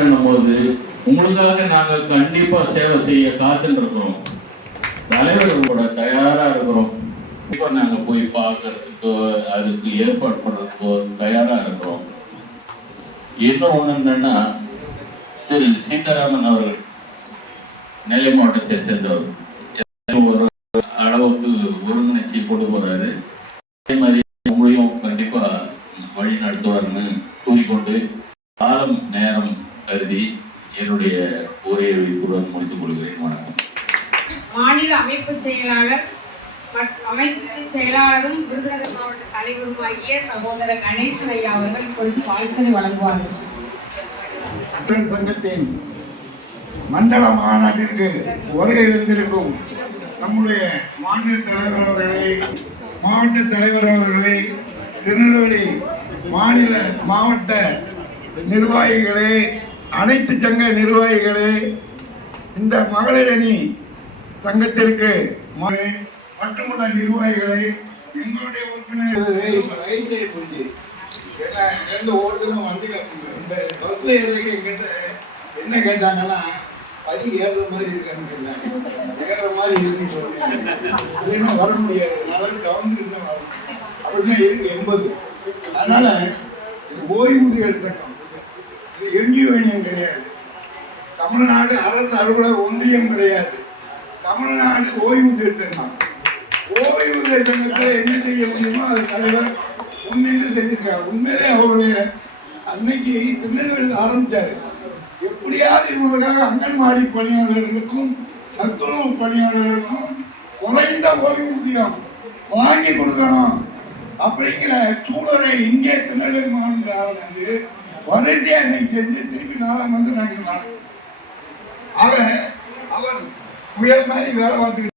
போது உங்களுக்காக நாங்க கண்டிப்பா சேவை செய்ய காத்துட்டு இருக்கிறோம் தலைவர்களோட தயாரா இருக்கிறோம். கண்டிப்பா நாங்க போய் பார்க்கறதுக்கோ அதுக்கு ஏற்பாடு பண்றதுக்கோ தயாரா இருக்கிறோம். இன்னும் ஒண்ணு என்னன்னா திரு சீதாராமன் அவர்கள் நெல்லை மாவட்டத்தை சேர்ந்தவர். ஒரு அளவுக்கு ஒருங்கிணைச்சி கொண்டு போறாரு. அதே மாதிரி உங்களையும் கண்டிப்பா வழி நடத்துவார்னு கூறிக்கொண்டு காலம் நேரம் கருதி என்னுடைய உரையை வைப்புடன் முடித்துக் கொள்கிறேன். வணக்கம். மாநில அமைப்பு செயலாளர் அமைப்பு செயலாளரும் விருதுநகர் மாவட்ட தலைவருமாகிய சகோதரர் கணேசன் ஐயா அவர்கள் இப்பொழுது வாழ்த்துறை வழங்குவார்கள். மக்கள் சங்கத்தின் மண்டல மாநாட்டிற்கு வருகை தந்திருக்கும் நம்முடைய மாநில தலைவர் அவர்களை மாவட்ட தலைவர் அவர்களை திருநெல்வேலி மாநில மாவட்ட நிர்வாகிகளே அனைத்து சங்க நிர்வாகிகளே இந்த மகளிர் அணி சங்கத்திற்கு ம- மட்டுமல்ல நிர்வாகிகளை எங்களுடைய உறுப்பினர் ஐசிஐ புரிஞ்சு ஏன்னா இங்கேருந்து ஓடுதுன்னு வண்டியில் இந்த பஸ்ல ஏறதுக்கு எங்கிட்ட என்ன கேட்டாங்கன்னா படி ஏறுற மாதிரி இருக்கான்னு கேட்டாங்க. ஏறுற மாதிரி இருக்குன்னு சொன்னேன் இல்லைன்னா வர முடியாது. அதனால கவர்ந்துட்டு தான் வரணும். அப்படிதான் இருக்கு எண்பது அதனால இது ஓய்வூதியர் என்ஜிஓ யூனியன் கிடையாது. தமிழ்நாடு அரசு அலுவலர் ஒன்றியம் கிடையாது. தமிழ்நாடு ஓய்வு திட்டம் ஓய்வு திட்டத்தில் என்ன செய்ய முடியுமோ அது தலைவர் முன்னின்று செஞ்சிருக்காரு உண்மையிலே அவருடைய அன்னைக்கு திருநெல்வேலியில் ஆரம்பிச்சாரு. எப்படியாவது இவங்களுக்காக அங்கன்வாடி பணியாளர்களுக்கும் சத்துணவு பணியாளர்களுக்கும் குறைந்த ஓய்வூதியம் வாங்கி கொடுக்கணும். அப்படிங்கிற சூழலை இங்கே திருநெல்வேலி மாவட்டம் வந்து வரிசையா நீ செஞ்சு திருப்பி நாலாம் வந்து நாங்கள் ஆக அவர் புயல் மாதிரி வேலை பார்த்துக்கிட்டு